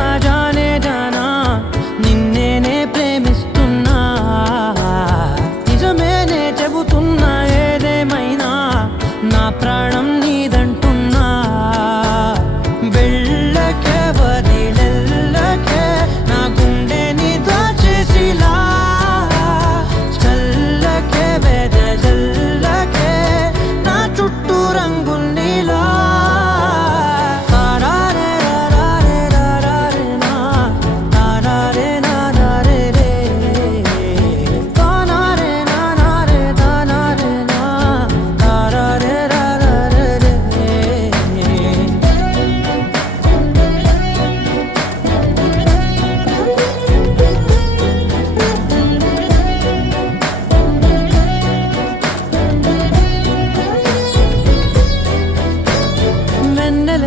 చెబుతున్నా జానే జానా నిన్నేనే ప్రేమిస్తున్నా నిజమేనే చెబుతున్నా ఏదేమైనా నా ప్రాణం నీదంటున్నా వెళ్ళకే వదిలెళ్ళకే నా గుండెని దాచేసిలా చల్లకే వెదజల్లకే నా చుట్టూ రంగుల్నిలా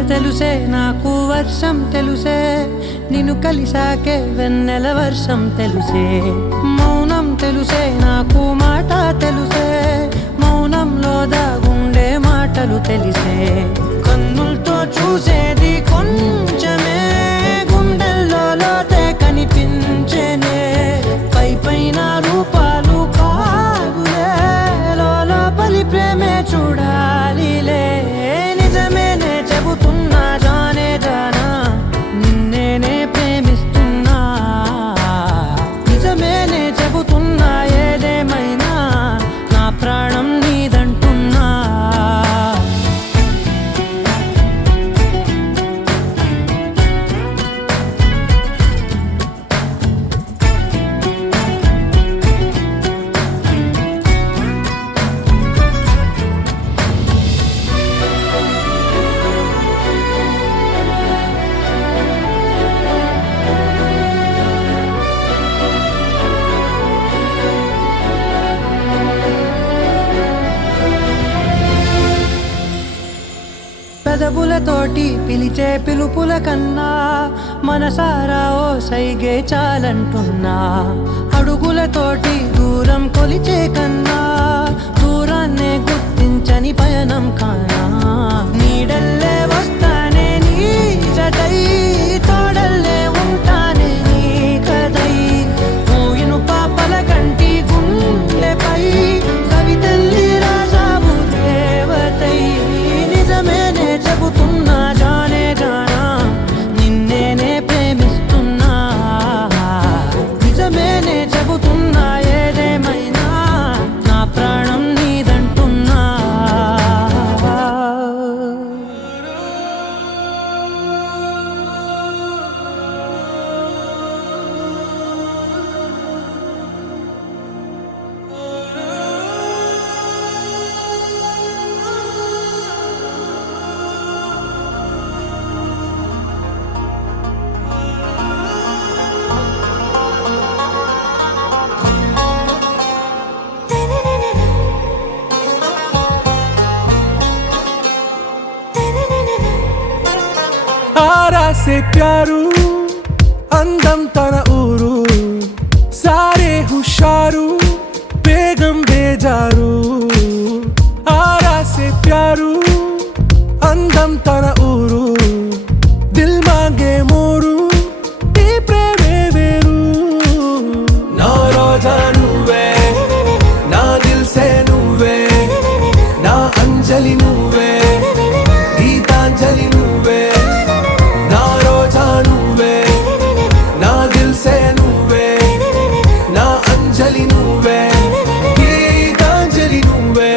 తెలుసే నాకు వర్షం తెలుసే నిన్ను కలిసాకే వెన్నెల వర్షం తెలుసే మౌనం తెలుసే నాకు మాట తెలుసే మౌనంలో దాగుండే మాటలు తెలిసే కన్నులతో చూసేది కొంచెమే గుండెల్లో లోతే కనిపించేనే పై పైన రూపాలు కాగులే లోపలి ప్రేమే చూడాలిలే నిజమేనే చెబుతున్నా జానే జానా నిన్నేనే ప్రేమిస్తున్నా నిజమేనే చెబుతున్నా ఏదేమైనా నా ప్రాణం నీదంటున్నా పెదవులతోటి పిలిచే పిలుపుల కన్నా మనసారా ఓ సైగే చాలంటున్నా అడుగులతోటి దూరం కొలిచే కన్నా దూరాన్నే గుర్తించని పయనం కానా నీడల్లే వస్తానే నీ జతై తోడల్లే ఉంటానే నీ కదై మూయిను పాపల కంటి గుండెపై కవితల్లి రాజావు రేవతై నిజమేనే చెబుతున్నా జానే జానా నిన్నేనే ప్రేమిస్తున్నా నిజమేనే చెబుతున్నా ఏదేమైనా నా ప్రాణం నీదంటున్నా आरा से प्यारू అందం తన ఊరు సారే హుషారు బేగం బేజారు ఆరా से प्यारू అందం తన ఊరు దిల్ మాంగే మోరు ఈ ప్రేమే వేరు నా రోజా నువ్వే నా దిల్ సే నువ్వే నా అంజలి నువ్వే గీతాంజలి నువ్వే నా రోజా నువ్వే నా దిల్ సే నువ్వే నా అంజలి నువ్వే గీతాంజలి నువ్వే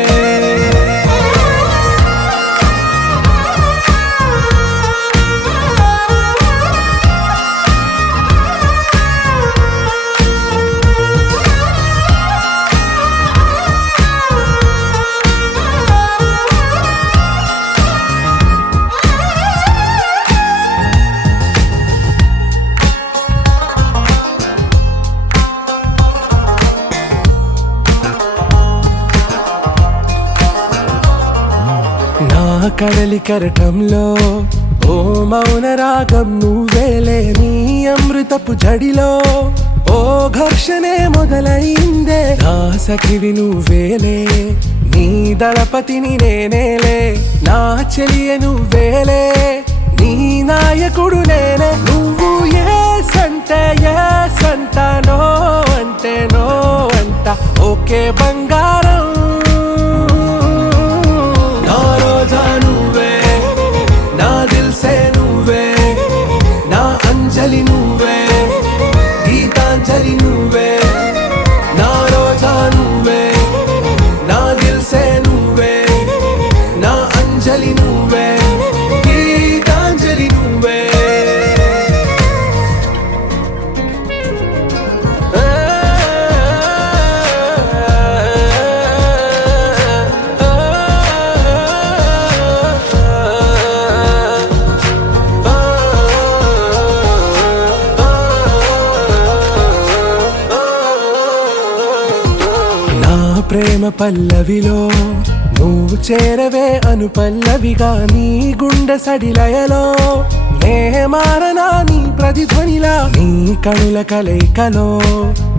కడలి కరటంలో ఓ మౌన రాగం నువ్వేలే నీ అమృతపు జడిలో ఓ ఘర్షణే మొదలైందే నా సఖివి నువ్వేలే నీ దళపతిని నేనేలే నా చెలియ నువ్వేలే నీ నాయకుడు నేనే. నువ్వు అంటే ఎస్ అంట, నో అంటే నో అంట. ఓకే బంగారం, నా రోజా నువ్వే, నా దిల్సే నువ్వే, నా అంజలి నువ్వే, గీతాంజలి నువ్వే. నా రోజా నువ్వే, నా దిల్సే నువ్వే, నా అంజలి నువ్వే, గీతాంజలి నువ్వే. ప్రేమ పల్లవిలో నువ్వు చేరవే అను పల్లవిగా, నీ గుండె సడిలయలో నే మారనా నీ ప్రతిధ్వనిలా. నీ కనుల కలయికలో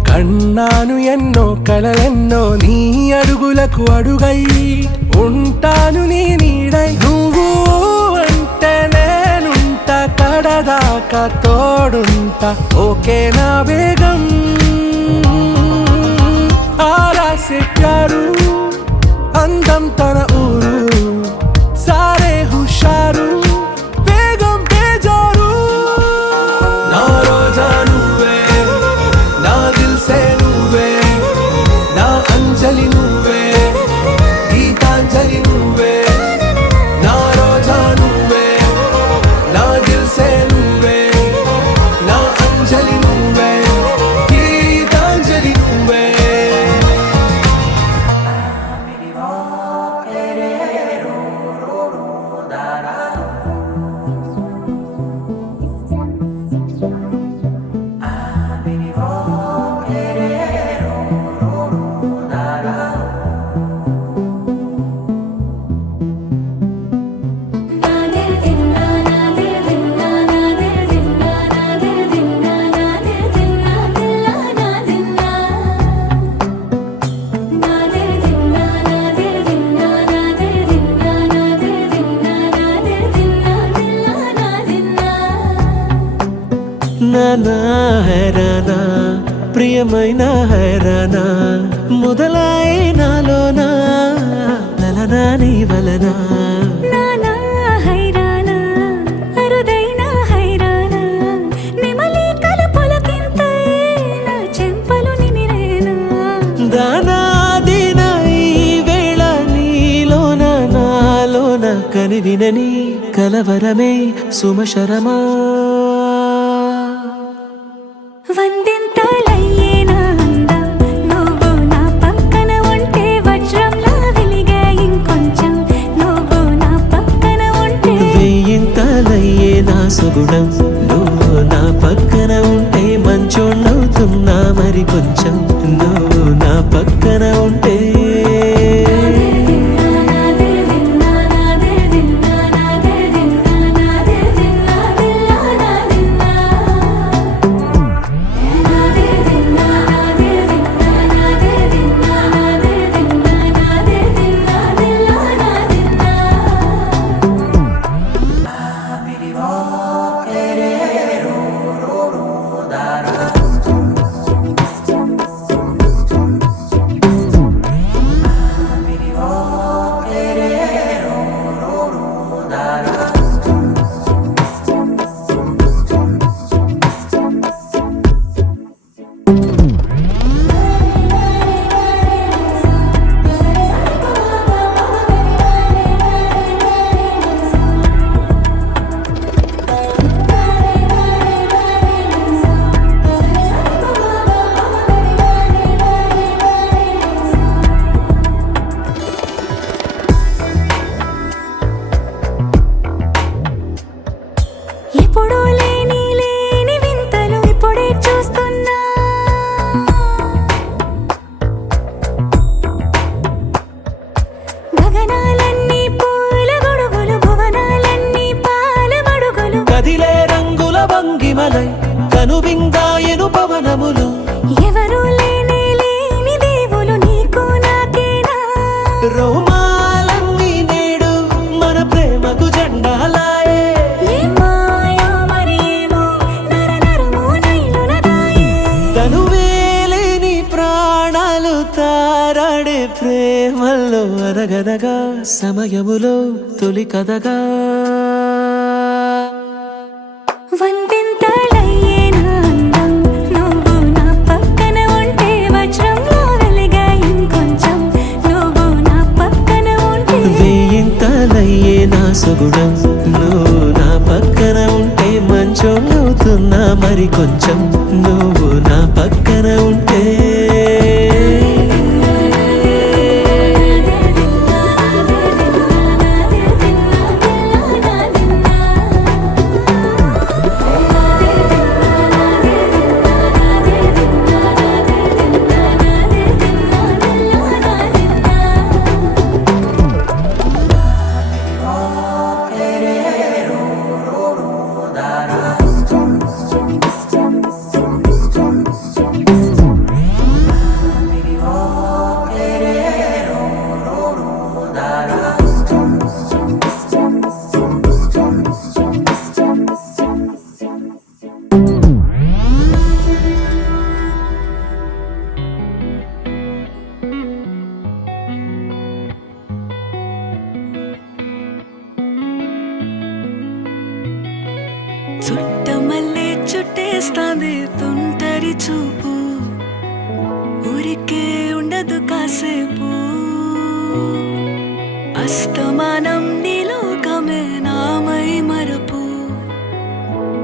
కన్నాను ఎన్నో కలలెన్నో, నీ అడుగులకు అడుగై ఉంటాను నీ నీడై. నువ్వు అంటే నేనుంట, కడదాకా తోడుంట. ఓకే నా బేగం, ఆరాసే ప్యారు, అందం తన ఊరు, సారే హుషారు, బేగం బేజారు. నా రోజా నువ్వే, నా దిల్సే నువ్వే, నా అంజలి నువ్వే, గీతాంజలి నువ్వే. నా రోజా నువ్వే, నా దిల్సే నువ్వే, నా అంజలి నువ్వే, గీతాంజలి నువ్వే. నానా హైరానా ప్రియమైన హైరానా, మొదలాయే నాలోనా లలనా నీ వలనా. నానా హైరానా అరుదైన హైరానా, నెమలి కలుపులకింతై నా చెంపలు నిమిరేనా. దానా దినా ఈ వేళ నీలోన నాలోన కనివినని కలవరమే సుమశరమా. వందింతలయ్యే నా అందం, నువ్వు నా పక్కన ఉంటే వజ్రంలా వెలిగే ఇంకొంచెం. నువ్వు నా పక్కన ఉంటే వెయ్యింతలయ్యే నా సుగుణం, నువ్వు నా పక్కన ఉంటే మంచోణ్ణవుతున్నా మరి కొంచెం. నువ్వు నా పక్కన ఉంటే ఎప్పుడూ లేని లేని వింతలు ఇప్పుడే చూస్తున్నా. గగనాలన్నీ పూల గొడుగులు, భువనాలన్నీ పాల మడుగులు. కదిలే రంగుల భంగిమలై కనువిందాయను పవనములు. ఎవరూ లేని లేని దేవులు నీకు నాకేనా. రోమాలన్నీ నేడు మన ప్రేమకు జెండాలాయే. ఏం కలల్లో అనగనగా సమయములో తొలి కథగా వందింతలయ్యే నా అందం నువ్వు నా పక్కన ఉంటే వజ్రంలా వెలిగే ఇంకొంచెం నువ్వు నా పక్కన ఉంటే వేయింతలయ్యే నా సుగుణం నువ్వు నా పక్కన ఉంటే మంచోళ్ళవుతున్నా మరి కొంచెం నువ్వు నా పక్కన ఉంటే చుట్టమల్లే చుట్టేస్తాంది తుంటరి చూపు ఊరికే ఉండదు కాసేపు అస్తమానం నీలోకమే నామై మరపు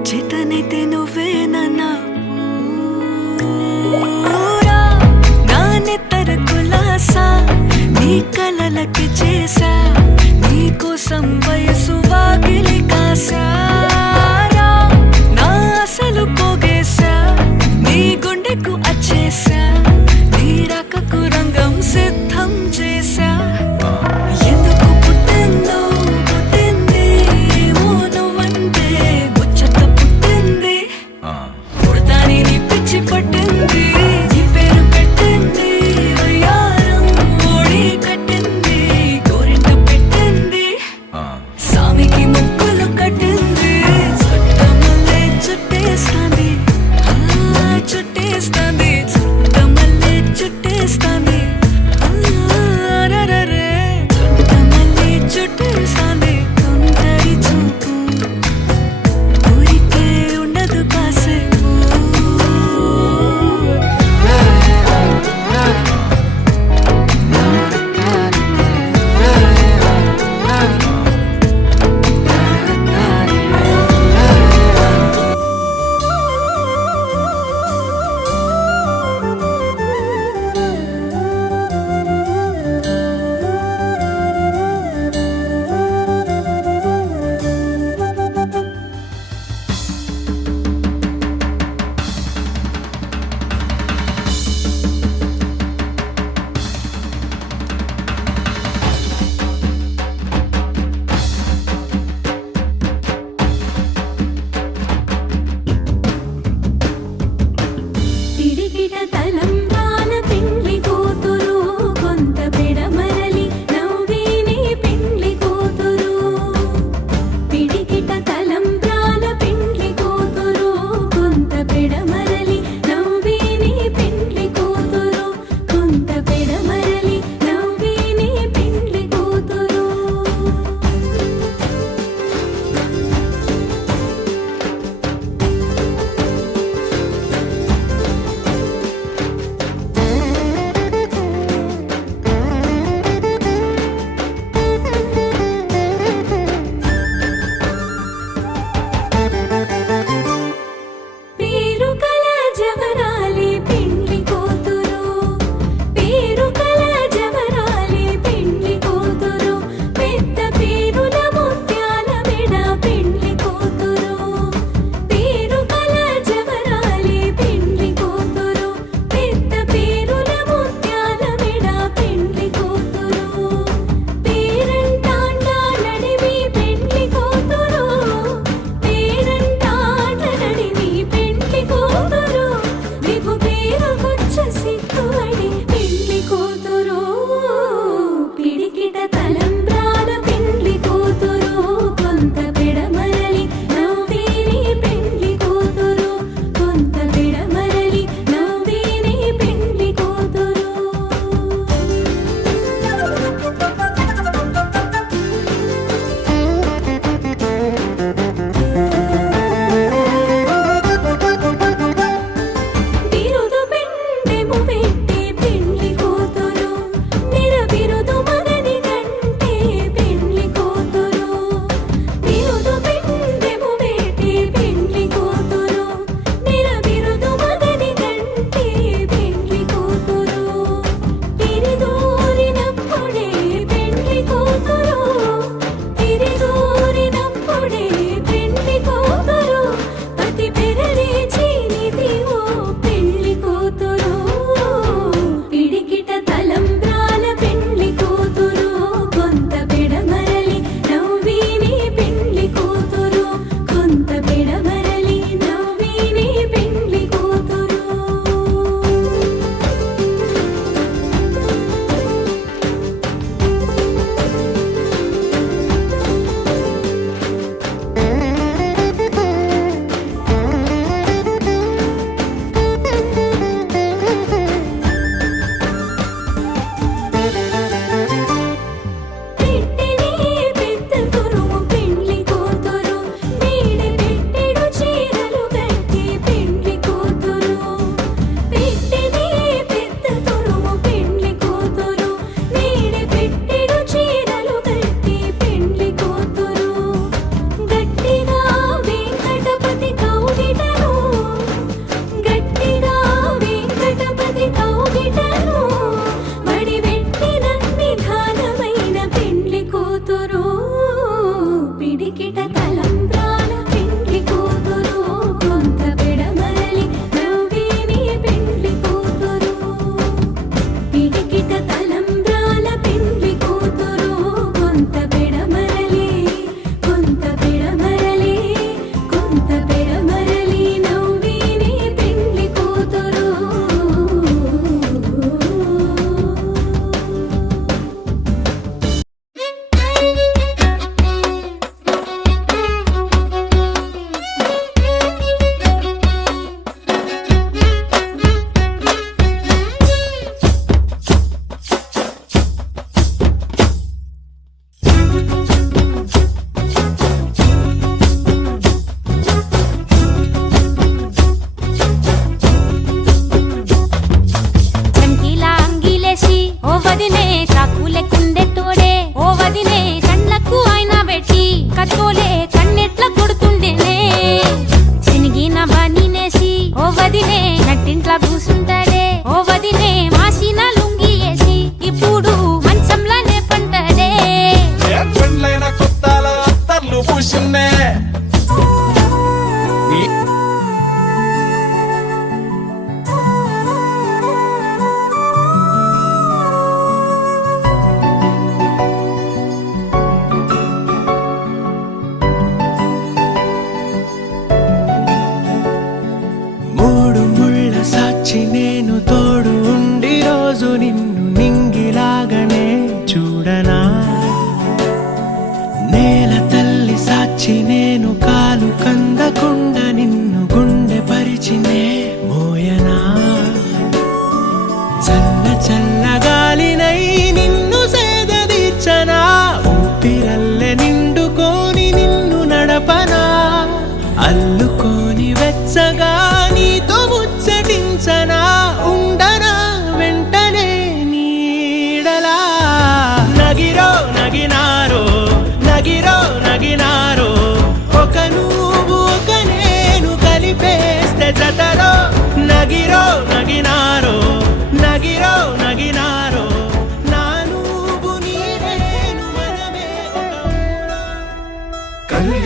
చేతనైతే నువ్వే నన్నా నాన్నెత్తర కులాసా నీ కలలకి చేసా నీ కోసం వయసు వాకిలి కాసా అసలు పోగేశా నీ గుండెకు అచ్చేసా నీ రకకు రంగం సిద్ధం చేశా ఎందుకు పుట్టిందో పుట్టింది ఏమో నువ్వంటే ముచ్చట పుట్టింది పుడతాని నీ పిచ్చి పట్టింది నీ పేరు పెట్టింది వయ్యారం ఓడి కట్టింది గోరింట పెట్టింది సామి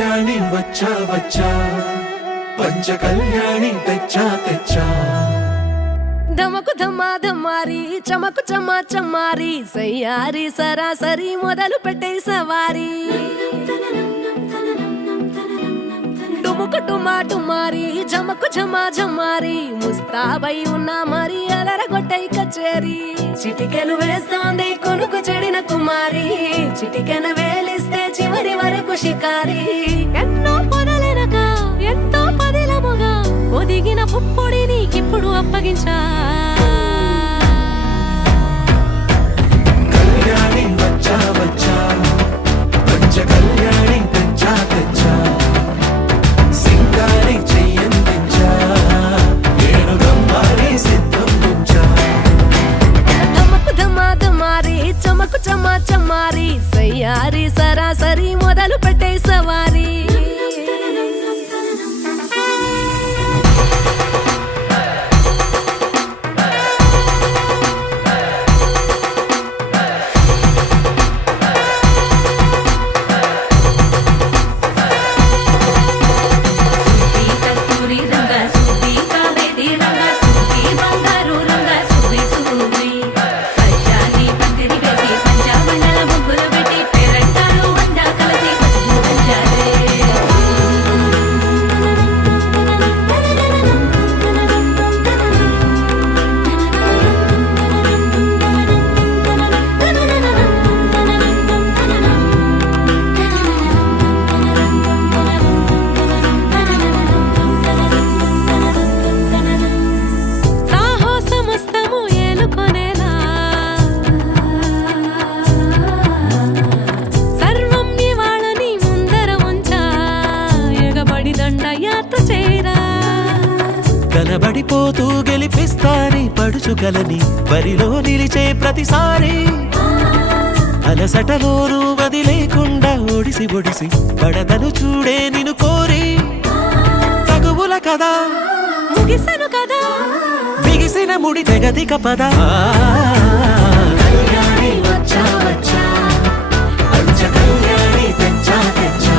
కళ్యాణి వచ్చా వచ్చా పంచ కళ్యాణి తెచ్చా తెచ్చా ధమకు ధమా ధమారి చమకు చమా చమారి సయ్యారి సరాసరి మొదలు పెట్టే సవారీ డుముకు డుమా డుమారి జమకు ఝమా ఝమారి ముస్తాబై ఉన్నా మరి అలరగొట్టై కచేరి చిటికెను వేస్తోంది కొనుకు చెడిన కుమారి చిటికెను వేలిస్తే చివరి వరకు షికారి ఎన్నో పొదలెనక ఎంతో పదిలముగా ఒదిగిన పుప్పొడి నీకిప్పుడు అప్పగించా కళ్యాణి వచ్చా వచ్చా పంచ కళ్యాణి తెచ్చా తెచ్చా సింగారి చెయ్యందించా ఏడుగమ్మారి సిద్ధం ఉంచా ధమకు ధమా ధమారి చమకు చమా చమారి సయ్యారి సరాసరి మొదలు పెట్టే సవారీ కనబడిపోతూ గెలిపిస్తాని పడుచుగలని బరిలో నిలిచే ప్రతిసారి అలసటలోనూ వదిలేకుండా ఒడిసి ఒడిసి పడదను చూడే నిన్ను కోరి తగువుల కదా ముగిసను కదా బిగిసిన ముడి తెగదిక పద కళ్యాణి వచ్చా వచ్చా పంచ కళ్యాణి తెచ్చా తెచ్చా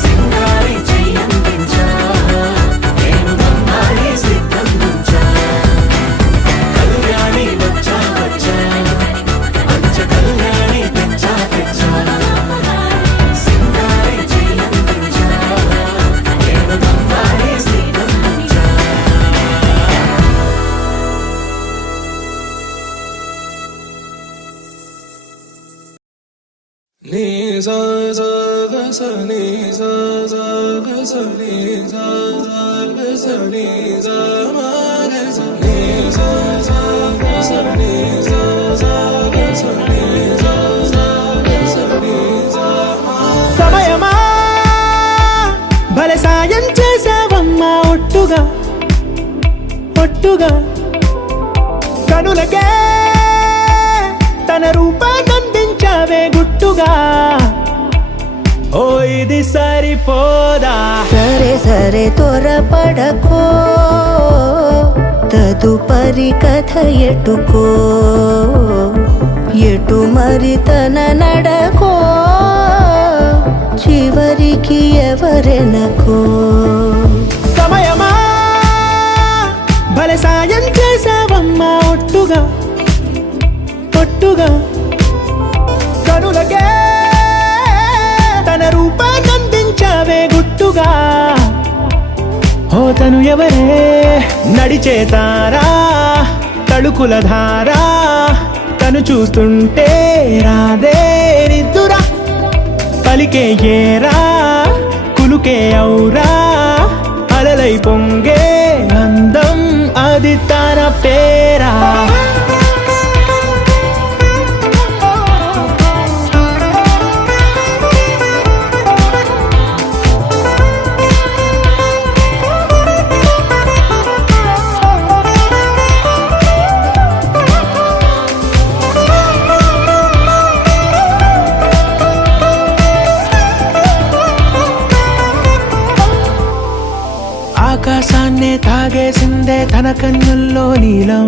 సింగారి చెయ్యందించా ఏడుగమ్మారి సిద్ధం ఉంచా కళ్యాణి వచ్చా వచ్చా పంచ కళ్యాణి తెచ్చా తెచ్చా సింగారి చెయ్యందించా ఏడుగమ్మారి సిద్ధం ఉంచా నీ సా సా గ స నీ సా సా గ స నీ సా సా గ స నీ సా మా గ స నీ సా సా గ స నీ సా సా గ స నీ సా సా గ స నీ సా మా సమయమా భలే సాయం చేసావమ్మా ఒట్టుగా ఒట్టుగా కనులకే తన రూపాన్నందించావే గుట్టుగా ఓ ఇది సరిపోదా సరే సరే త్వరపడకో తదుపరి కథ ఎటుకో ఎటు మరి తన నడకో చివరికి ఎవరెనకో సమయమా భలే సాయం చేసావమ్మా ఒట్టుగా ఒట్టుగా కనులకే తన రూపాన్నందించావే గుట్టుగా ఓ తను ఎవరే నడిచే తారా తళుకుల ధారా తను చూస్తుంటే రాదే నిద్దురా పలికే ఏరా కులుకే ఔరా అలలై పొంగే అందం అది తన పేరా ఆకాశాన్నే తాగేసిందే తన కన్నుల్లో నీలం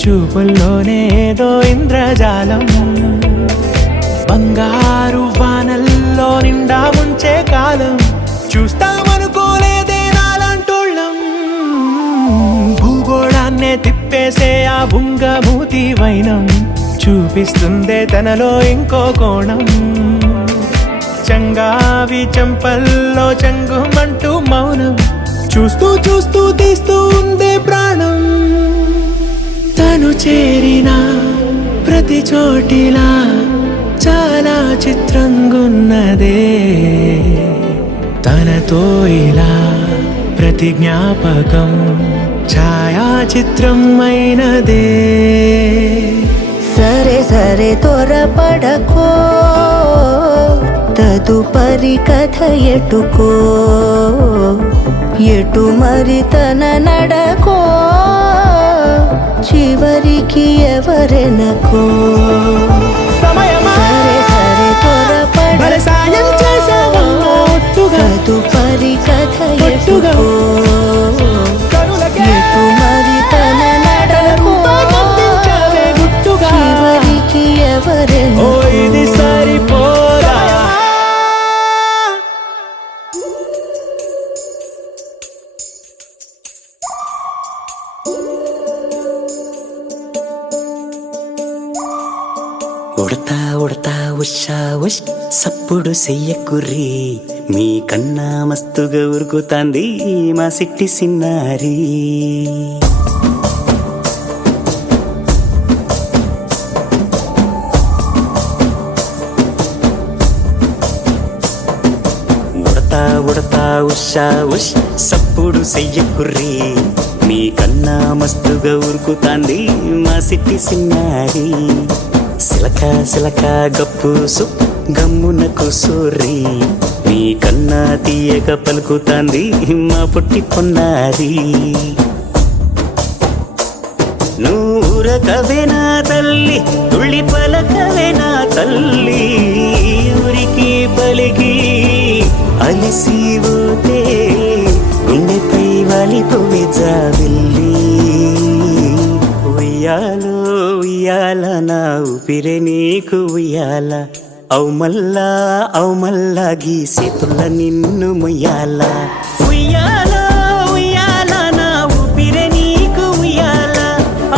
చూపుల్లోనే ఏదో ఇంద్రజాలం బంగారు వానల్లో నిండా ముంచే చేసే ఆ బుంగమూతి వైనం చూపిస్తుందే తనలో ఇంకో కోణం. చంగావి చెంపల్లో చెంగుమంటూ మౌనం చూస్తూ చూస్తూ తీస్తూ ఉందే ప్రాణం. తను చేరిన ప్రతి చోటిలా చాలా చిత్రంగున్నదే. తనతో ఇలా ప్రతి జ్ఞాపకం ఛాయాచిత్రం అయినదే. సరే సరే త్వరపడకో, తదుపరి కథ ఎటుకో, ఎటు మరి తన నడకో, చివరికి ఎవరెనకో. సమయమా సరే సరే భలే సాయం చేసావమ్మా ఒట్టుగా. తదుపరి కథ ఒట్టుగా. ఎటుకో, కనులకే ఎటు మరి తన నడకో, కనిపించావే గుట్టుగా. చివరికి ఓ ఎవరెనకో. ఇది సరిపోదా. ఉడతా ఉడతా ఉషా ఉష్ సప్పుడు చెయ్యకుర్రి, మీ కన్నా మస్తుగా ఉరుకుతాంది మా సిట్టి సిన్నారి. ఉడతా ఉడతా ఉషా ఉష్ సప్పుడు చెయ్యకుర్రి, మీ కన్నా మస్తుగా ఉరుకుతాంది మా సిట్టి సిన్నారి. సిలక సిలక గప్పు సు గమ్మున కూసోర్రి, మీ కన్నా తీయక పలుకుతాంది మా పొట్టి పొన్నారి. నూరకవేనా తల్లి తుళ్ళి పలకవేనా తల్లి, ఊరికి పలికి అలిసిపోతే గుండెపై వాలిపోవే జాబిల్లి. ఉయ్యాలో ఉయ్యాల నా ఊపిరే నీకు ఉయ్యాల, అవు మల్లా గీసేతుల్ల నిన్ను ముయ్యాల. ఉయ్యాల ఉయ్యాల నా ఊపిరే నీకు ఉయ్యాల,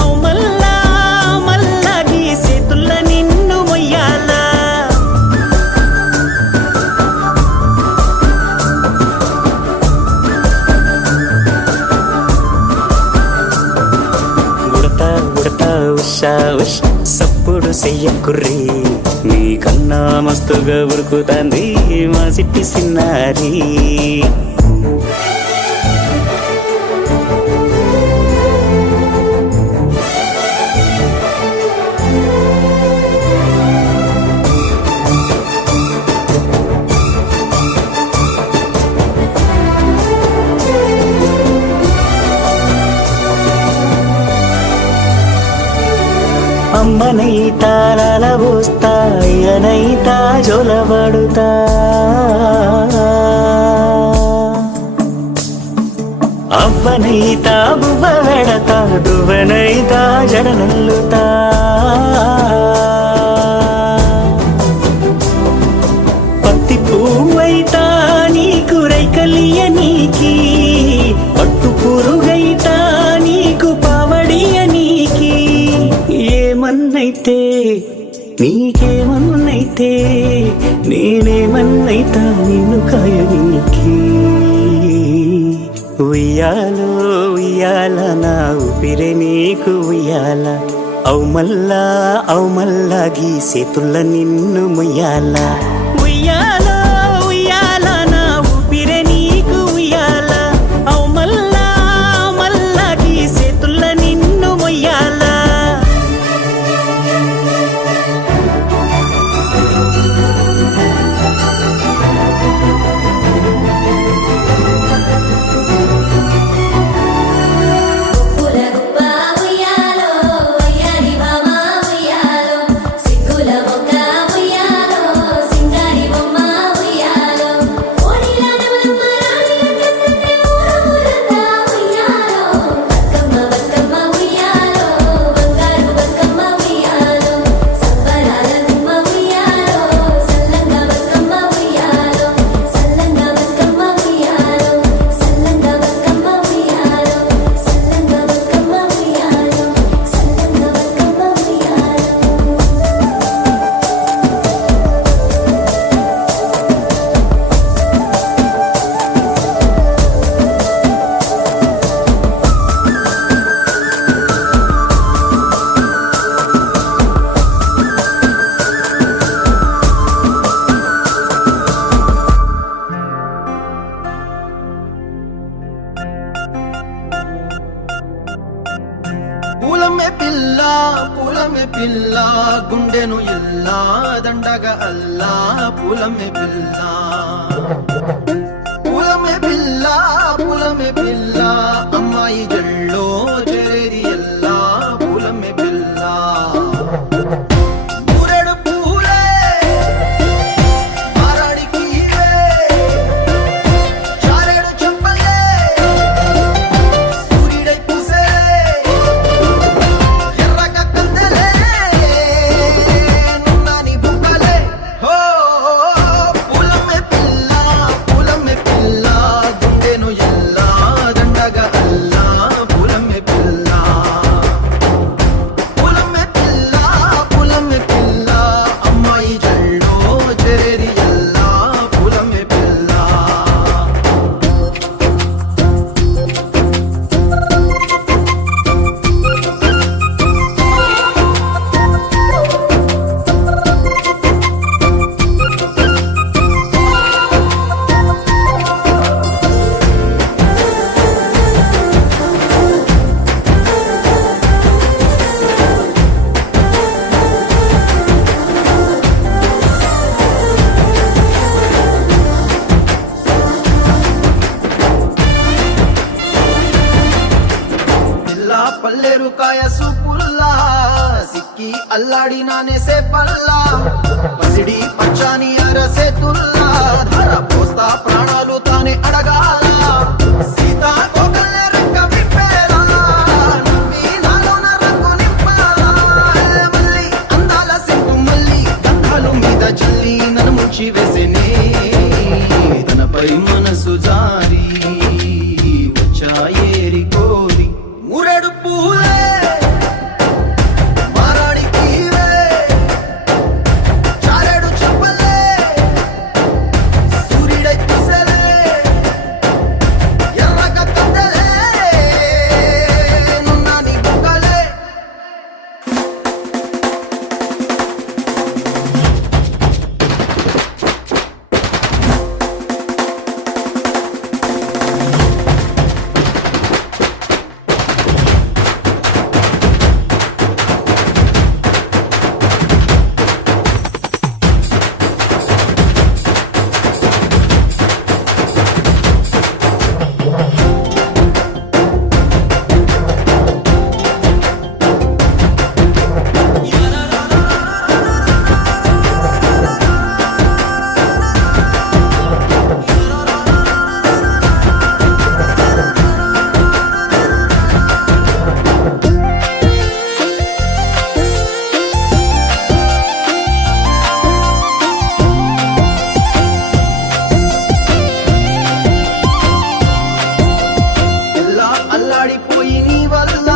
అవు మల్లా గీసేతుల్ల నిన్ను ముయ్యాల. ఉడతా ఉడతా ఉషా ఉష్ సప్పుడు చెయ్యకుర్రి, మీ కన్నా మస్తుగా ఉరుకుతాంది మా సిట్టి సిన్నారి. అమ్మనైతా లలబోస్తా, అయ్యనైతా జొలబడుతా, అవ్వనైతా బువ్వ వెడతా, దువ్వనైతా జడనల్లుతా. పత్తి పువ్వైతా నీకు రైకలియ నీకి, పట్టు పురుగైతా నీకు పావడియ నీకి. ఏమన్నైతే నీకేమన్నైతే నేనేమన్నైతా నిన్ను కాయనీకి. ఉయ్యాలో ఉయ్యాల నా ఊపిరే నీకు ఉయ్యాల, అవు మల్లా గీసేతుల్ల నిన్ను ముయ్యాల. ఉయ్యాలో ఉయ్యాల నా ఊపిరే నీకు ఉయ్యాల, అవు మల్లా గీసేతుల్ల నిన్ను ముయ్యాల. సిగ్గుల మొక్క ఉయ్యాలో సింగారి బొమ్మ పిల్ల గుండెను ఎల్లా దండగ అల్లా పులమే పిల్ల పులమే పిల్ల పులమే పిల్ల అమ్మాయి జల్లో చేరేది ఎల్లా పులమే పిల్ల ఊరెడు పూలే మారాడికి చారెడు చెప్పలే సూర్యుడై పూసే ఎర్రగ కందలే నున్నాని బుక్కలే హో పులమే పిల్ల గుండెను ఎల్లా దండగ అల్లా పులమే పిల్ల పులమే పిల్ల అమ్మాయి జల్లో చేరేది ఎల్లా పులమే పిల్ల పిల్ల పల్లెరు కాయ సూపుల్లా సిక్కి అల్లాడి నానేసే పల్లా పసిడి పచ్చాని అరసే తుల్లా ధర పోస్తా ప్రాణాలు తానే అడగాల సీతా కోకల్లే రెక్క విప్పేలా నవ్వి నాలోన రంగు నింపాలా మళ్ళీ అందాల సెంటు మళ్ళీ గంధాలు మీద చల్లి నన్ను ముంచి వేసేనే తనపై మనసు జారి వచ్చాయేరి కోరి మురడు పూలే మారాడికి చారెడు చెప్పలే సూర్యుడై పూసలే ఎర్రగ కందలే నున్నాని బుక్కలే ఎల్లా అల్లాడిపోయి నీ వల్ల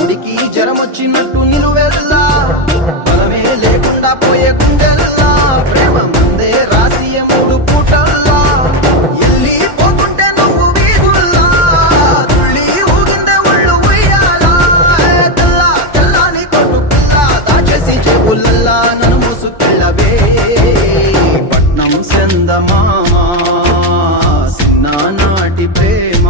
ఉడికి జ్వరమొచ్చినట్టు నిలువెల్లా బలమే లేకుండా పోయే గుండెల్లా ప్రేమ ముందే రాసియ మూడు పూటల్లా ఎల్లి పోకుంటే నువ్వు వీధుల్లా తుళ్ళి ఊగిందే ఒళ్ళు ఉయ్యాలా తెల్లని కొట్టు పిల్ల దాచేసి చెవులల్లా నన్ను మూసుకెళ్ళవే పట్నం చందమామా చిన్ననాటి ప్రేమ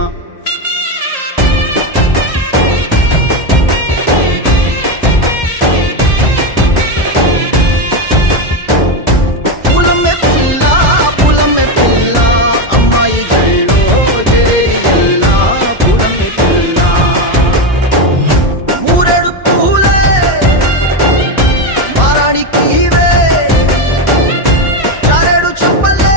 పులమే పిల్ల అమ్మాయి జల్లో చేరేలా పులమే పిల్ల మూరెడు పూలే మారాడికి చారెడు చెప్పలే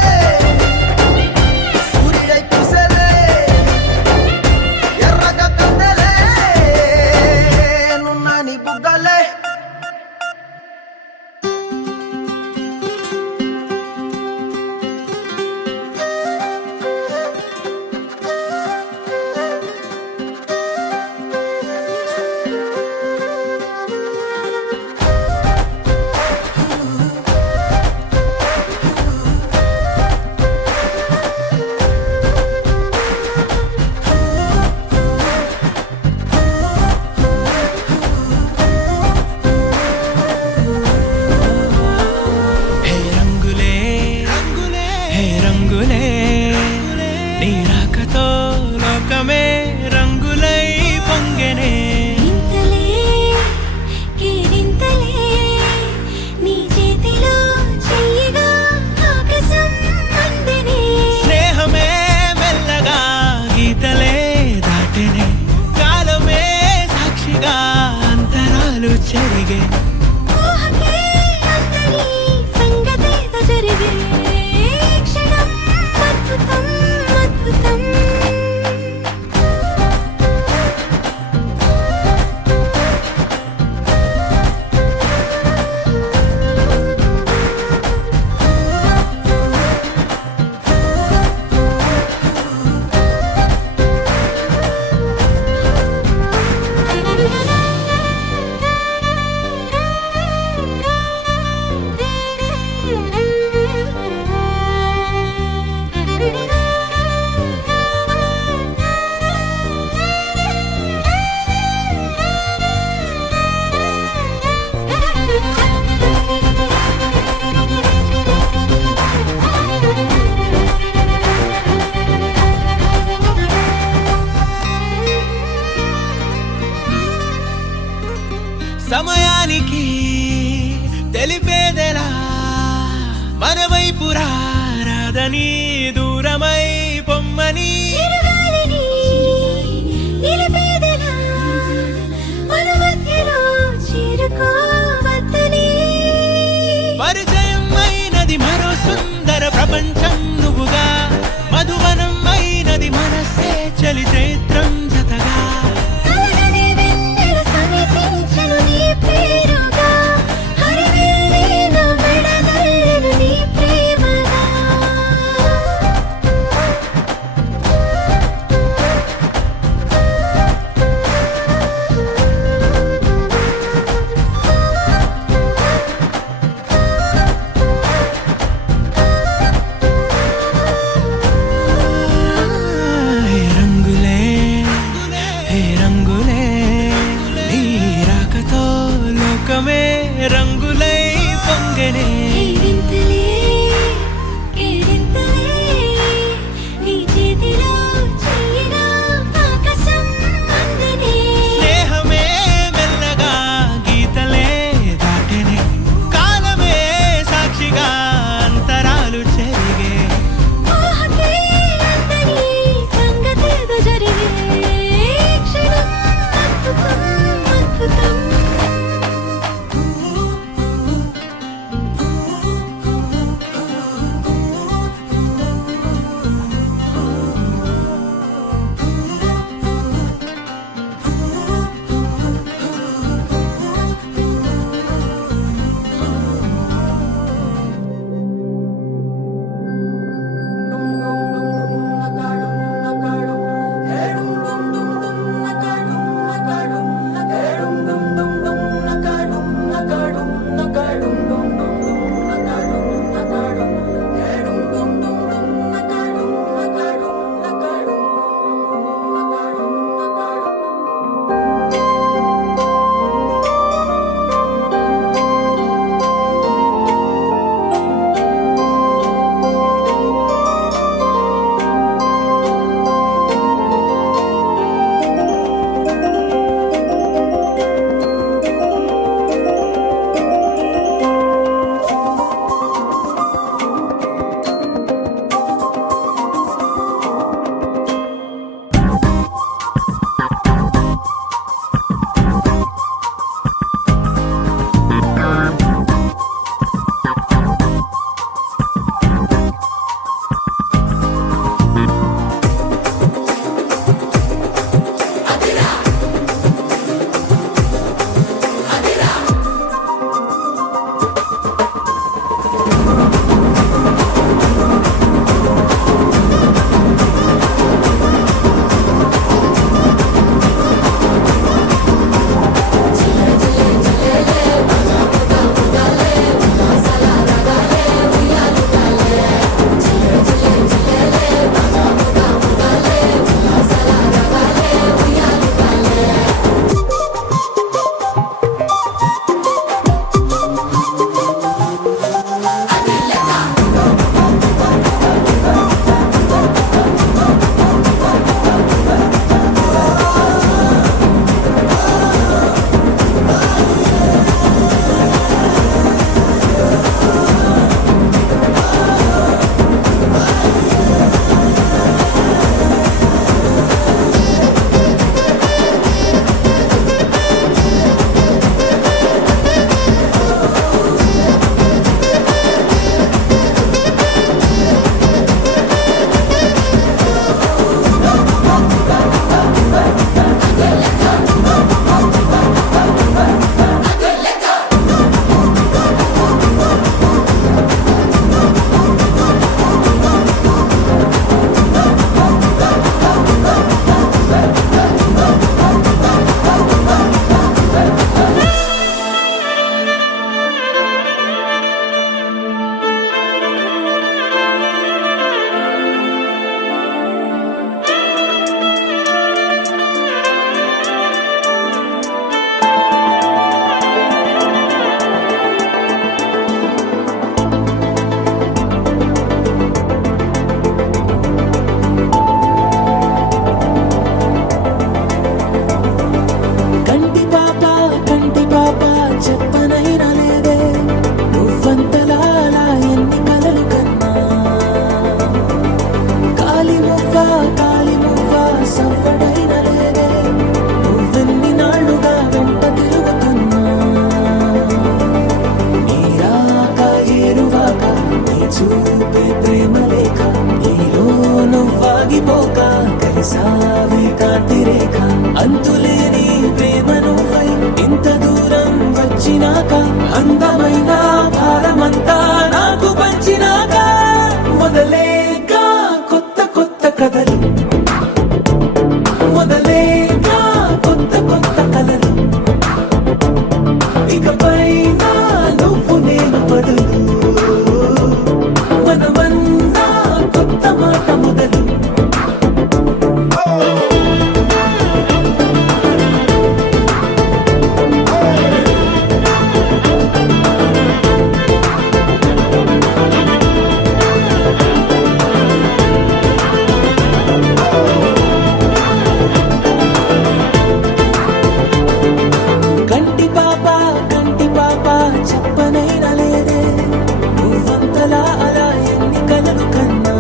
వెలిగే ఊహకే అందని సంగతేదో జరిగే క్షణం అద్భుతం అద్భుతం సమయానికి తెలిపేదెలా మన వైపు రాదని దూరమై పొమ్మని చిరుగాలిని నిలిపేదెలా మన మధ్యలో చేరుకోవద్దని పరిచయం అయినది మరో సుందర ప్రపంచం నువ్వుగా మధువనం అయినది మనసే చలి చైత్రం జతగా కలగని వెన్నెల సమితించెను నీ పేరుగా హరివిల్లే నా మెడదల్లెను నీ ప్రేమగా చూపే ప్రేమ లేఖ నీలో నువ్వాగిపోక కలిసావే కాంతి రేఖ అంతులేని ప్రేమ నువ్వై ఇంత దూరం వచ్చినాక అందమైన భారమంతా నాకు పంచినాక మొదలేక కొత్త కొత్త కథలు మొదలేక కొత్త కొత్త కలలు ఇకపై నువ్వు నేను బదులు మనమన్నా కొత్త మాట మొదలు కంటి పాప చెప్పనైనా లేదే నువ్వంతలా అలా ఎన్ని కలలు కన్నా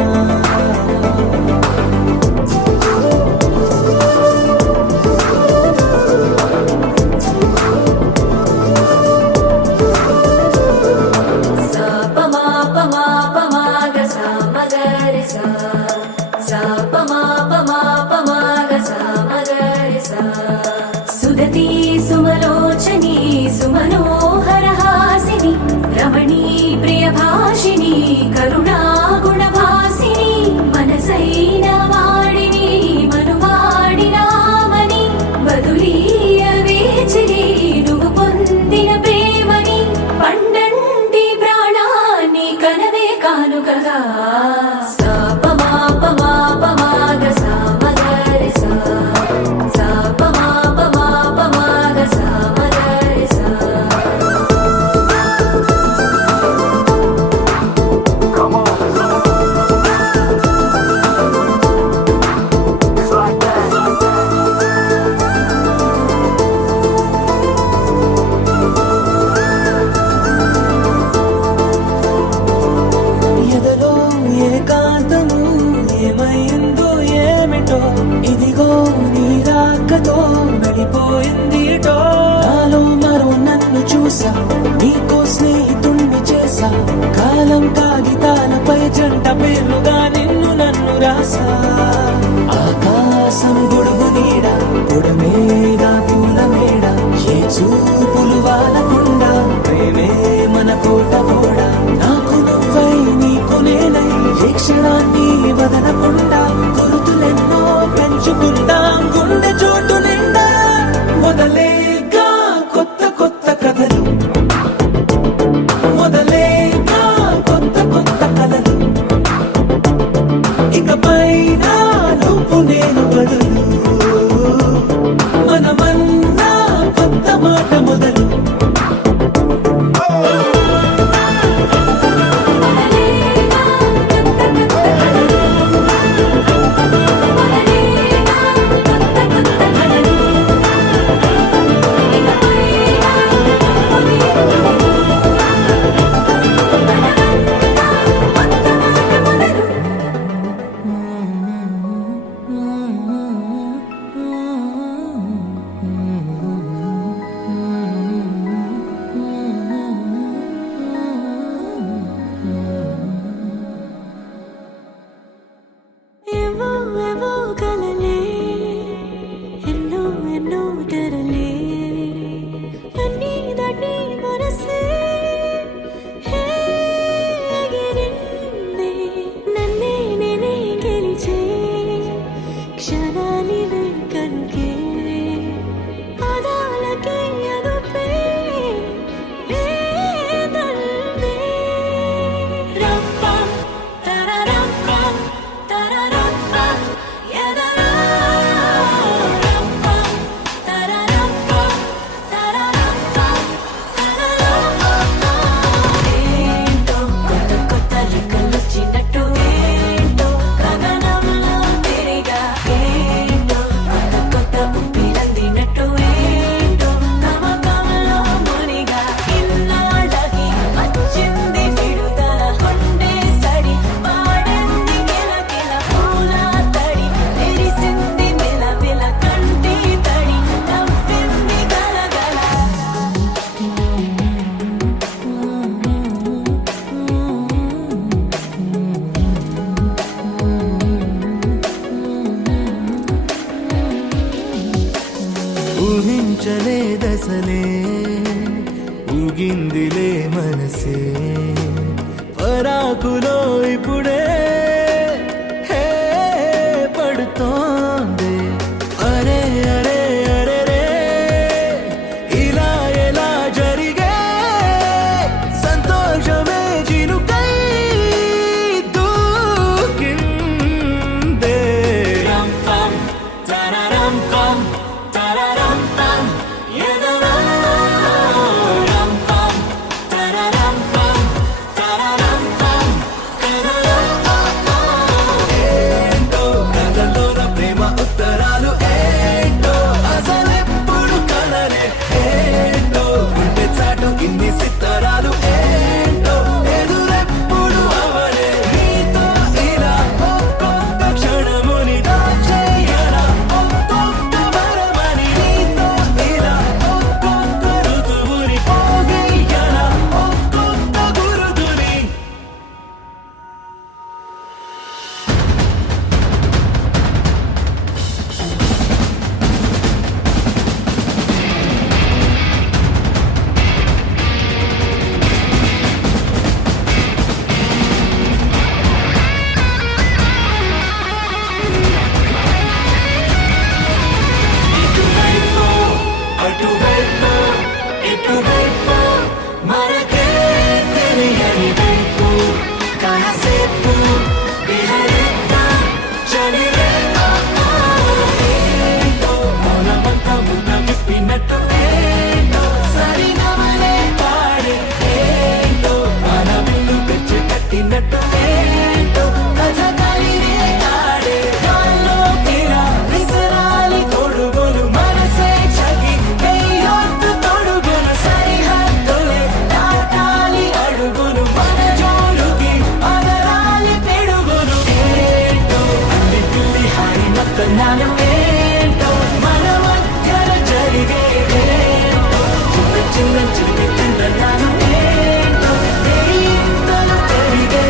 సుదతి సుమలోచని సుమనోహర హాసిని రమణీ ప్రియభాషిణి కరుణా గుణభాసిని మనసైన వాడిని మనువాడినామని బదులీయ వేచిరి నువ్వు పొందిన ప్రేమని పండంటి ప్రాణాన్ని కనవే కానుకగా ఎదలో ఏకాంతము ఏమైందో ఏమిటో ఇదిగో నీ రాకతో వెళ్ళిపోయిందిటో నాలో మరో నన్ను చూసా నీకో స్నేహితుణ్ణి చేసా కాలం కాగితాలపై జంట పేర్లుగా నిన్ను నన్ను రాసా ఆకాశం గొడుగు నీడ పొడమేగా పూల మేడ ఏ చూపులు వాలకుండా ప్రేమే మన కోట గోడ నాకు నువ్వై నీకు నేనై ఏ క్షణాన్ని వదలకుండా గుర్తులెన్నో పెంచుకుందాం గుండె చోటు నిండా మొదలేక కొత్త కొత్త కథలు మొదలేక కొత్త కొత్త కలలు ఇకపై నువ్వు నేను బదులు మనమన్నా కొత్త మాట మొదలు అసలే ఊగిందిలే మనసే పరాకులో ఇప్పుడే హే పడుతోంది అరే అరే అరే రే ఇలా ఎలా జరిగే సంతోషమే చినుకై దూకిందే రం పం తరరం పం తరరం పం ఎదరా రం పం తరరం పం తరరం పం ఏంటో కథలోన ప్రేమ ఉత్తరాలు ఏంటో అసలెప్పుడు కలలే ఏంటో గుండె చాటు ఇన్ని సిత్తరాలు ఏంటో ఎదురెప్పుడు అవలే నీతో ఇలా ఒక్కొక్క క్షణముని దాచేయరా ఒక్కొక్క వరమని నీతో ఇలా ఒక్కొక్క ఋతువుని పోగేయరా ఒక్కొక్క గురుతుని ఇటువైపు అటువైపు ఇటువైపు మనకే తెలియని వైపు కాసేపు విహరిద్దాం చలిరే ఏంటో మనమంతా ముద్ద విప్పినట్టు ఏంటో సరిగమలే పాడే ఏంటో మన విల్లు పెంచి కట్టినట్టు ఏంటో కథ కలిగే ఆడే గాల్లో తీరా విసరాలి తొడుగులు మనసే చగి వెయ్యొద్దు తొడుగులు సరిహద్దులే దాటాలి అడుగులు మన జోరుకి అదరాలి పిడుగులు ఏంటో అల్లి పిల్లి హాయి మత్తనాలు ఏంటో మన మధ్యన జరిగే ఏంటో చిన్న చిన్న చిన్ని చింతనాలు ఏంటో ఇంతలు పెరిగే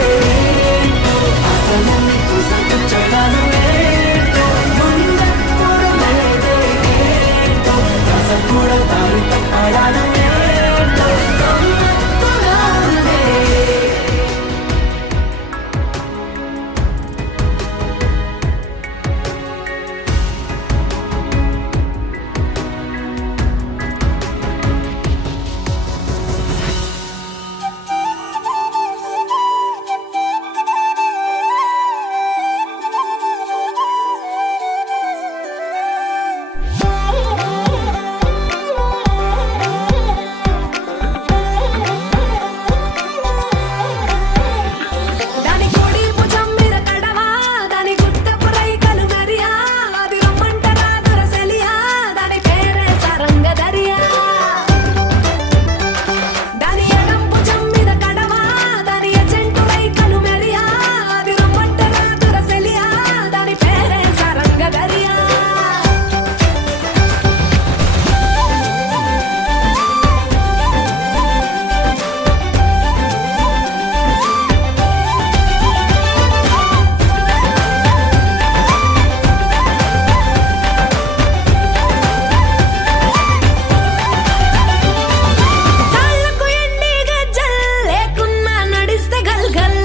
ఏంటో అసలన్నీ కుసంచడాలు ఏంటో ముందెప్పుడు లేదే ఏంటో రస కూడా తారు తప్పడాలు ఏంటో గమ్మత్తులాలే దాని కొడి భుజం మీద కడవా దాని గుత్తపు రైకలు మెరియా అది రమ్మంటరా దొరసెలియా దాని పేరే సరంగ దరియా దాని ఎడం భుజం మీద కడవా దాని ఎజెంటు రైకలు మెరియా అది రమ్మంటరా దొరసెలియా దాని పేరే సరంగ దరియా కాళ్ళకు ఎండి గజ్జల్ లేకున్నా నడిస్తే గల్గల్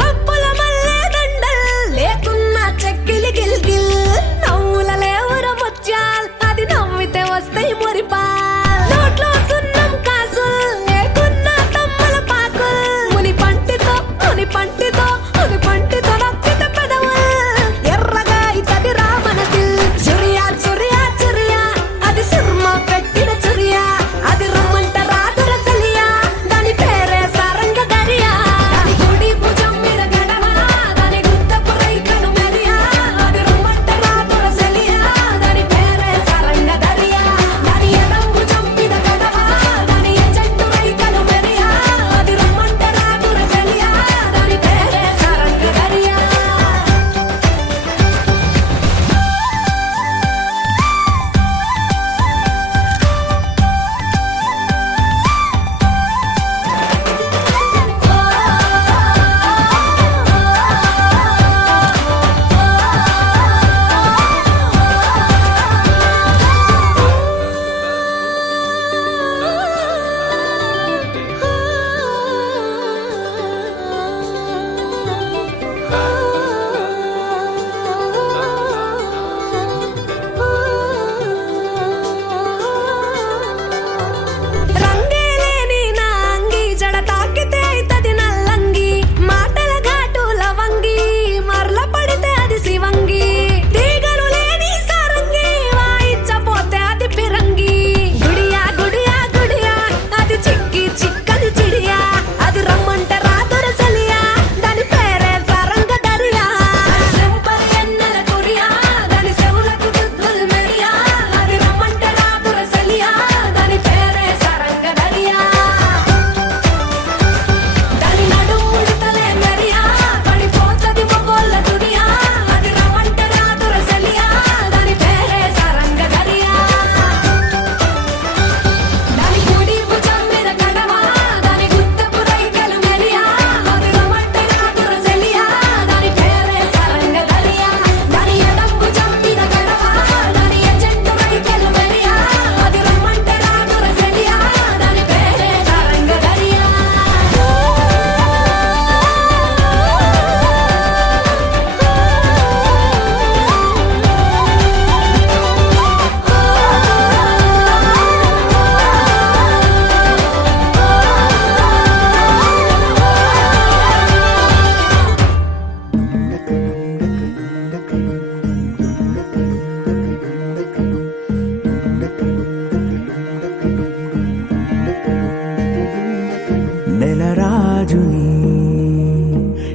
కొప్పుల మల్లె దండల్ లేకున్నా చెక్కిలి గిల్గిల్ నవ్వుల లేవుర ముత్యాల్ అది నవ్వితే వస్తాయి మురిపాల్ నోట్లో సున్నం కాసుల్ లేకున్నా తమ్మల పాకుల్ ముని పంటితో నొక్కితే పెదవుల్ ఎర్రగా ఇతది రామనదిల్ చురియా చురియా చురియా అది సుర్మ పెట్టిన చురియా అది రమ్మంట రాదురసలియా దాని పేరే సరంగ దరియా దాని కుడి భుజం మీద గడవా దాని గుత్తపు రైకలు మెరియా అది రమ్మంట రాదురసలియా దాని పేరే సరంగ దరియా దాని ఎడం భుజం మీద గడవా దాని ఎజెంటు రైకలు మెరియా అది రమ్మంట రాదురసలియా దాని పేరే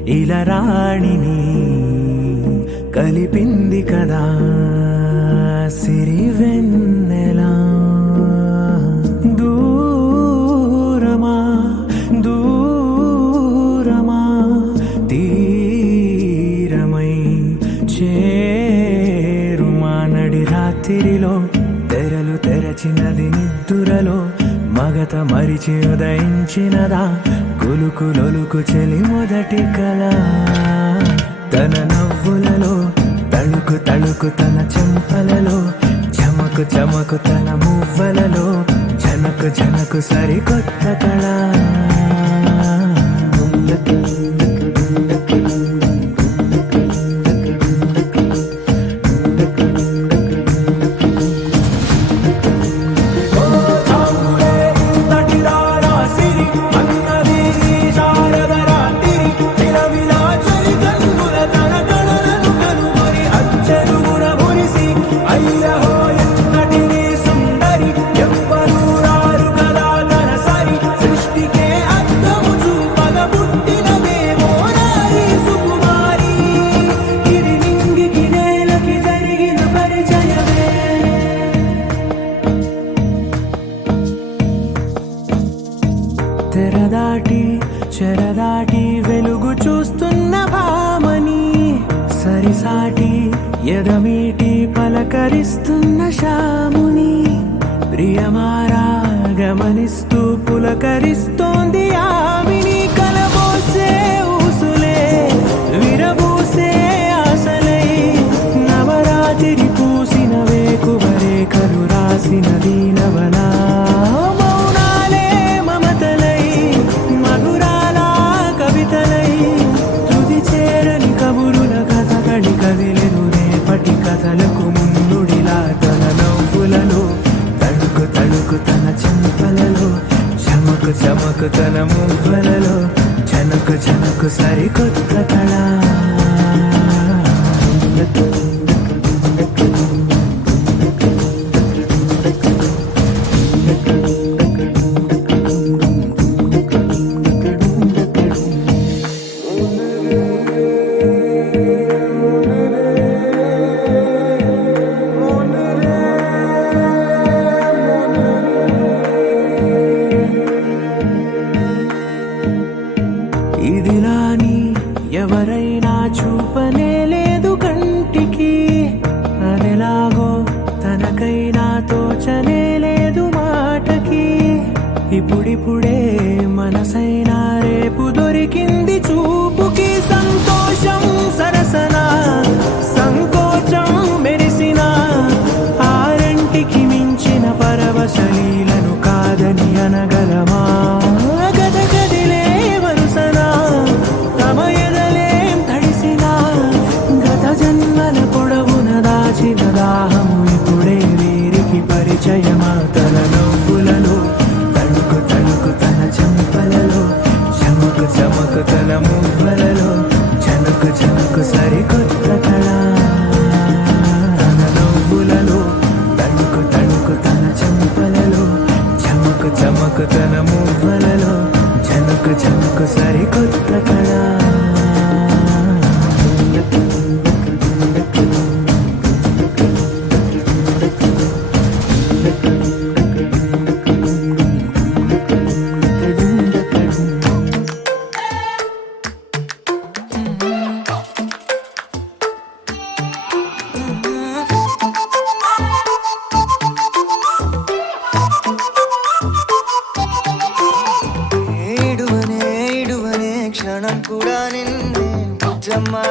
ఇలా రాణిని కలిపింది కదా సిరివెన్నెలా దూరమా దూరమా తీరమై చేరుమా నడి రాత్రిలో తెరలు తెరచినది నిద్దురలో మగత మరిచి ఉదయించినదా కులుకులొలుకు చెలి మొదటి కళ తన నవ్వులలో తళుకు తళుకు తన చెంపలలో చమకు చమకు తన మువ్వలలో జనకు జనకు సరికొత్త కళ తెరదాటి చెరదాటి వెలుగు చూస్తున్న భామని సరిసాటి ఎదమీటి పలకరిస్తున్న శాముని ప్రియమారా గమనిస్తూ పులకరిస్తోంది ఆవిని కలబోసే ఊసులే విరబూసే ఆశలై నవరాత్రి పూసిన వేకువరేఖలు రాసిన దీనవనా కదిలెను రేపటి కథలకు ముందుడిలా తన నవ్వులలో తడుకు తడుకు తన చెంపలలో చమకు చమకు తన మువ్వలలో జనకు జనకు సరికొత్త కళ ఇదిలాని ఎవరైనా చూపనే లేదు కంటికి అదెలాగో తనకైనా తోచనే లేదు మాటకి ఇప్పుడిప్పుడే మనసైనా రేపు దొరికింది చూపుకి సంతోషం సరసన సంకోచం మెరిసిన ఆరంటికి మించిన పరవశలీలను కాదని అనగలమా దాహము ఇప్పుడే వీరికి పరిచయమా తన నవ్వులలో తణుకు తణుకు తన చెంపలలో చమకు చమకు తన మువ్వలలో జనకు జనకు సరికొత్త కళ తన నవ్వులలో తణుకు తణుకు తన చెంపలలో చమకు చమకు తన మువ్వలలో జనకు జనకు సరికొత్త కళ క్షణం కూడా నిన్నే బుజ్జమ్మా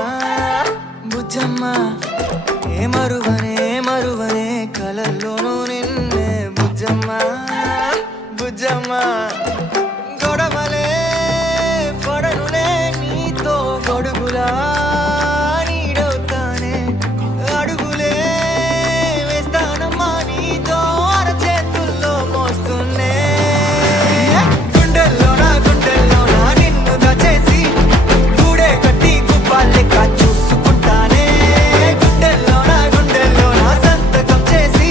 బుజ్జమ్మా ఏ మరువనే కలల్లోనూ నిన్నే బుజ్జమ్మా బుజ్జమ్మా గొడవలే పడనులే నీతో గొడుగులా నీడవుతానే అడుగులే వేస్తానమ్మా నీతో అరచేతుల్లో మోస్తున్నే గుండెల్లోనా నిన్ను దచేసి గూడే కట్టి గుప్పాలెక్క చూసుకుంటానే గుండెల్లోనా సంతకం చేసి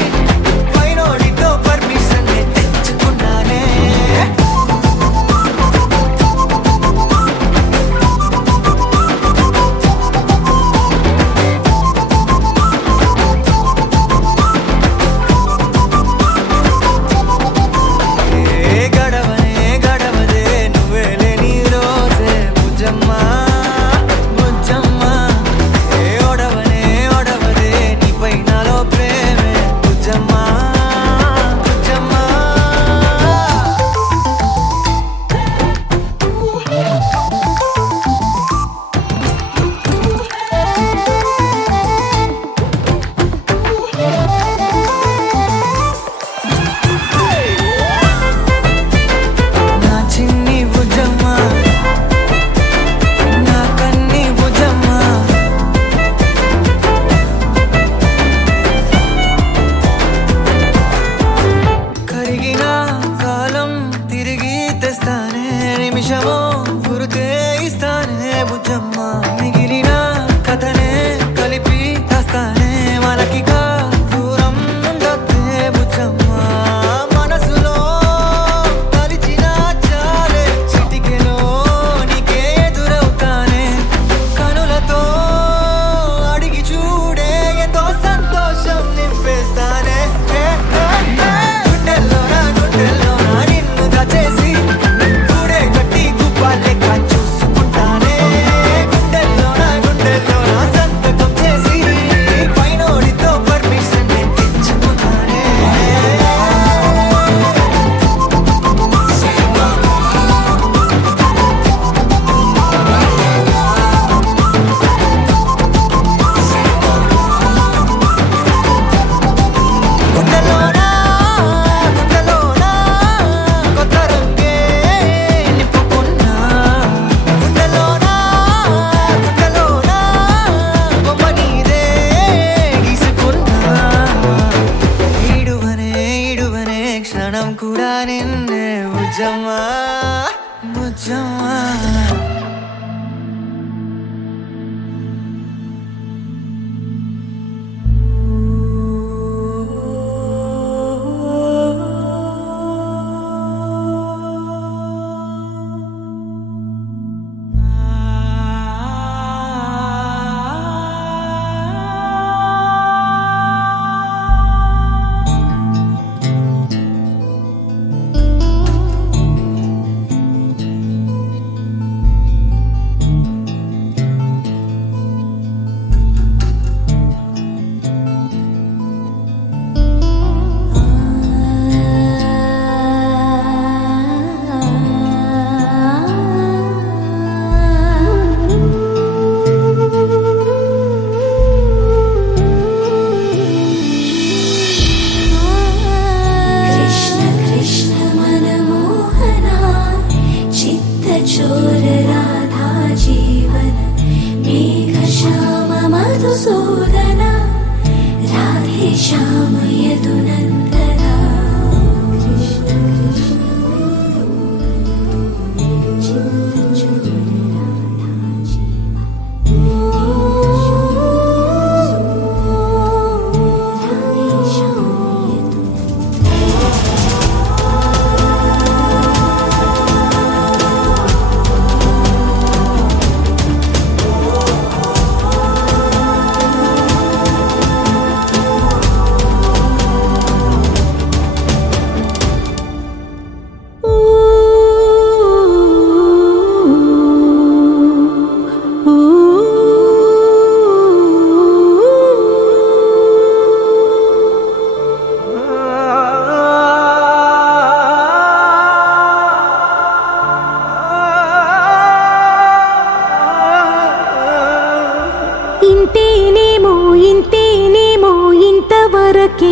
ఇంతేనేమో ఇంతేనేమో ఇంతవరకేనేమో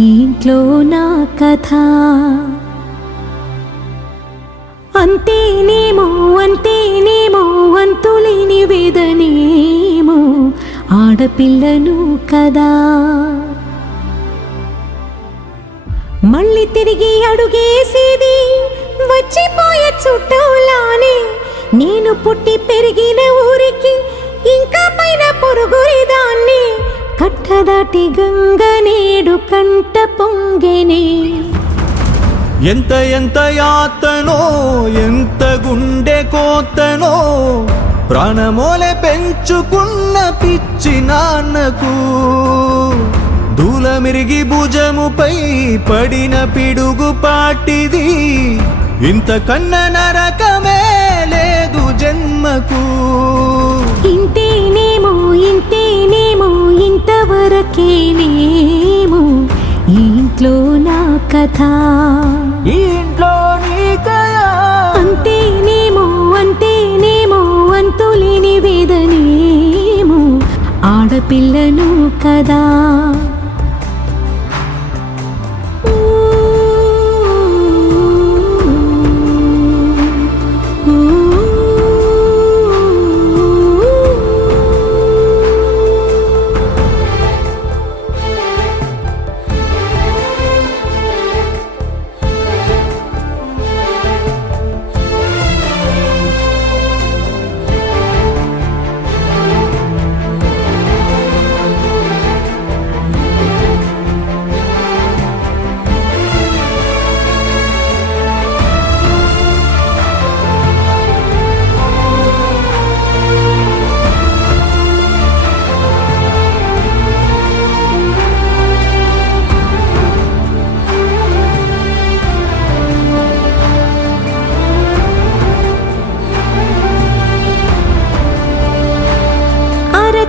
ఈ ఇంట్లో నా కథ. అంతేనేమో అంతేనేమో అంతులేని వేదనేమో ఆడపిల్లను కదా. మళ్ళీ తిరిగి అడుగేసేది వచ్చిపోయే చుట్టూలానే. నేను పుట్టి పెరిగిన ఊరికి ఇంకా పైన పొరుగురిదాన్ని. కట్టదాటి గంగ నేడు కంట పొంగెనే. ఎంత ఎంత యాతనో ఎంత గుండె కోతనో ప్రాణమోలే పెంచుకున్న పిచ్చి నాన్నకు. దూలమిరిగి భుజముపై పడిన పిడుగు పాటిది. ఇంతకన్న నరకమే లేదు జన్మకు. ఇంతేనేమో ఇంతేనేమో ఇంతవరకేనేమో ఈ ఇంట్లో నా కథ. ఈ ఇంట్లో నీ కథ. అంతేనేమో అంతేనేమో అంతులేని వేదనేమో ఆడపిల్లను కదా.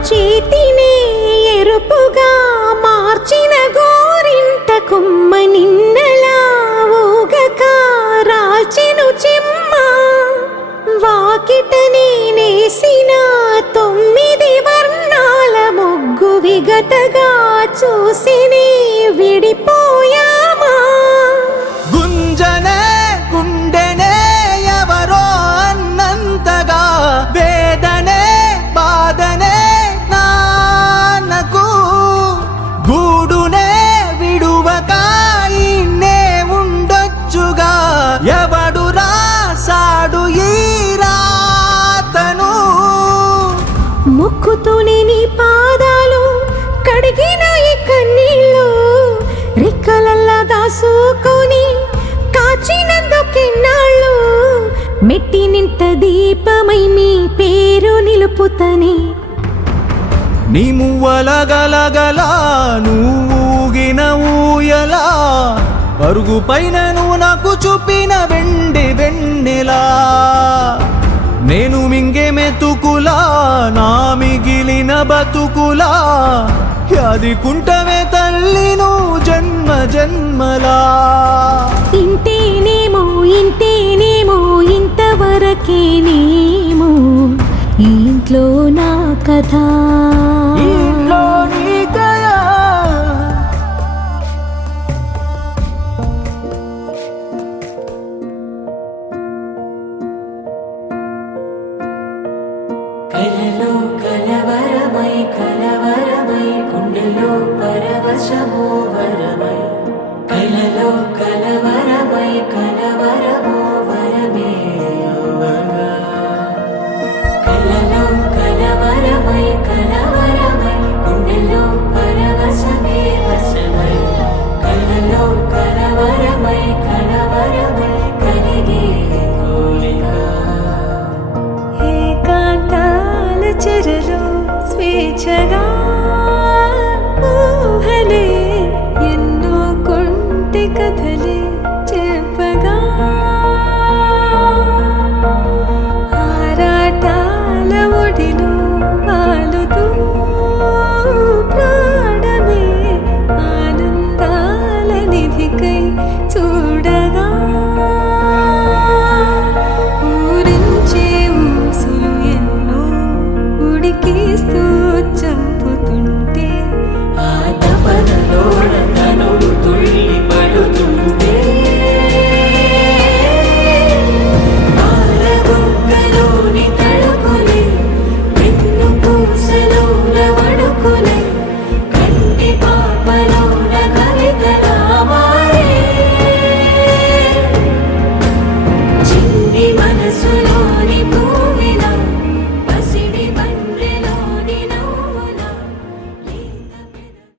చేతిని ఎరుపుగా మార్చిన గోరింట కొమ్మ నిన్నలా ఊగక రాల్చెను చెమ్మ. వాకిట నేనేసిన 9 వర్ణాల ముగ్గు విగతగా చూసిని విడిపోయామా. గుంజనే గుండెనే ఎవరో అన్నంతగా వేదనే బాధనే నాన్నకు. గూడునే విడువక ఇన్నే ఉండొచ్చుగా ఎవడు రాసాడు ఈ రాతను. మొక్కుతూనే నీ పాదాలు కడిగిన ఈ కన్నీళ్ళు రెక్కలల్లా దాసుకొని కాచినందుకెన్నాళ్ళు. మెట్టి నింట దీపమై నీ పేరు నిలుపుతని. నీ మువ్వల గలగల నువ్వుగిన ఊయలా పరుగు పైన నువ్వు నాకు చూపిన వెండి వెన్నెలా. నేను మింగే మెతుకులా నా మిగిలిన బతుకులా యాది కుంటమే తల్లి నువ్వు జన్మ జన్మలా. ఇంతేనేమో ఇంతేనేమో ఇంతవరకేనేమో ఈ ఇంట్లో నా కథ. ఈ ఇంట్లో నీ కథ. కలలో కలవరమై కలవరమై గుండెలో పరవశమో వరమై. కలలో కలవరమై కలవరమో వరమే అవ్వగా. కలలో కలవరమై కలవరమై గుండెలో పరవశమే వశమై. కలలో కలవరమై కలవరమై కలిగే కోరిక. ఏకాంతాల చెరలో స్వేచ్ఛగా ఊహలే ఎన్నో కొంటె కథలే